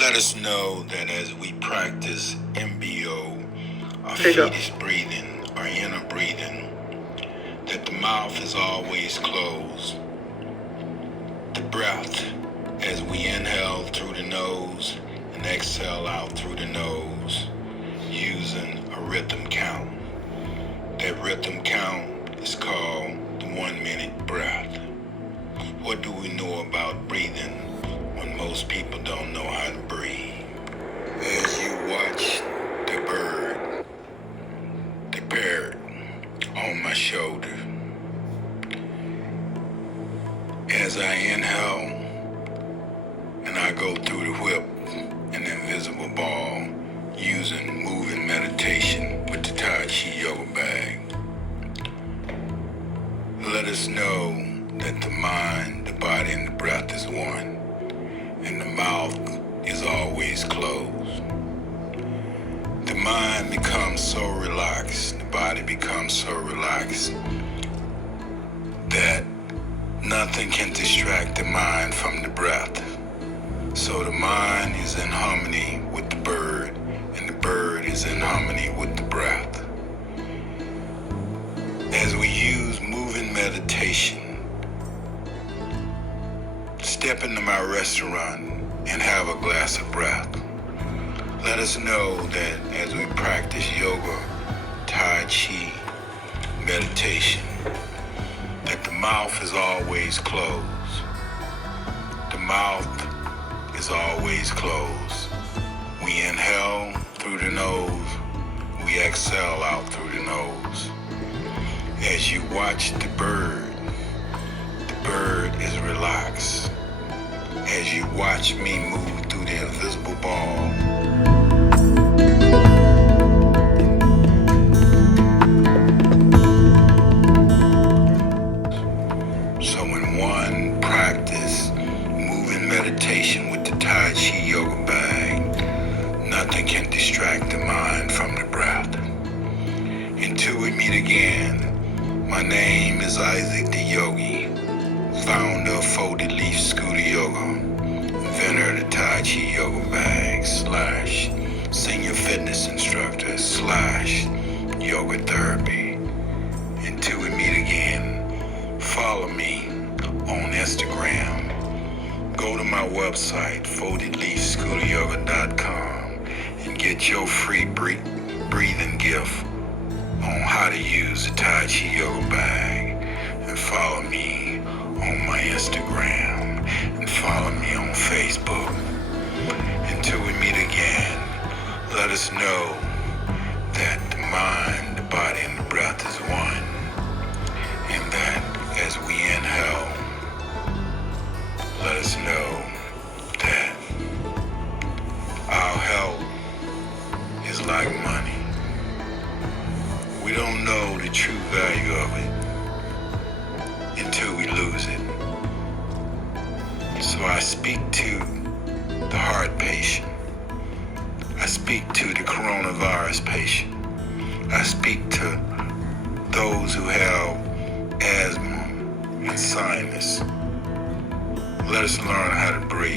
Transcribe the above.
Let us know that as we practice MBO, our fetus breathing, our inner breathing, that the mouth is always closed. The breath, as we inhale through the nose and exhale out through the nose, using a rhythm count. That rhythm count is called the 1 minute breath. What do we know about breathing when most people don't know how to breathe? As you watch the bird, the parrot on my shoulder, as I inhale and I go through the whip, an invisible ball, using moving meditation with the Tai Chi yoga bag. Let us know that the mind, the body, and the breath is one, and the mouth is always closed. The mind becomes so relaxed, the body becomes so relaxed that nothing can distract the mind from the breath. So the mind is in harmony with the bird, and the bird is in harmony with the breath. As we use moving meditation, step into my restaurant and have a glass of breath. Let us know that as we practice yoga, Tai Chi, meditation, that the mouth is always closed. The mouth is always closed. We inhale through the nose, we exhale out through the nose. As you watch the bird is relaxed. As you watch me move through the invisible ball, so in one practice, moving meditation with the Tai Chi yoga bag, nothing can distract the mind from the breath. Until we meet again, my name is Issac the Yogi, founder of Folded Leaf Scooter Yoga, inventor of the Tai Chi yoga bag, / senior fitness instructor, / yoga therapy. Until we meet again, follow me on Instagram. Go to my website, foldedleafscooteryoga.com, and get your free breathing gift on how to use the Tai Chi yoga bag. And follow me on my Instagram, and follow me on Facebook. Until we meet again, let us know that the mind, the body, and the breath is one, and that as we inhale, let us know that our health is like money. We don't know the true value of it until we lose it. So I speak to the heart patient. I speak to the coronavirus patient. I speak to those who have asthma and sinus. Let us learn how to breathe.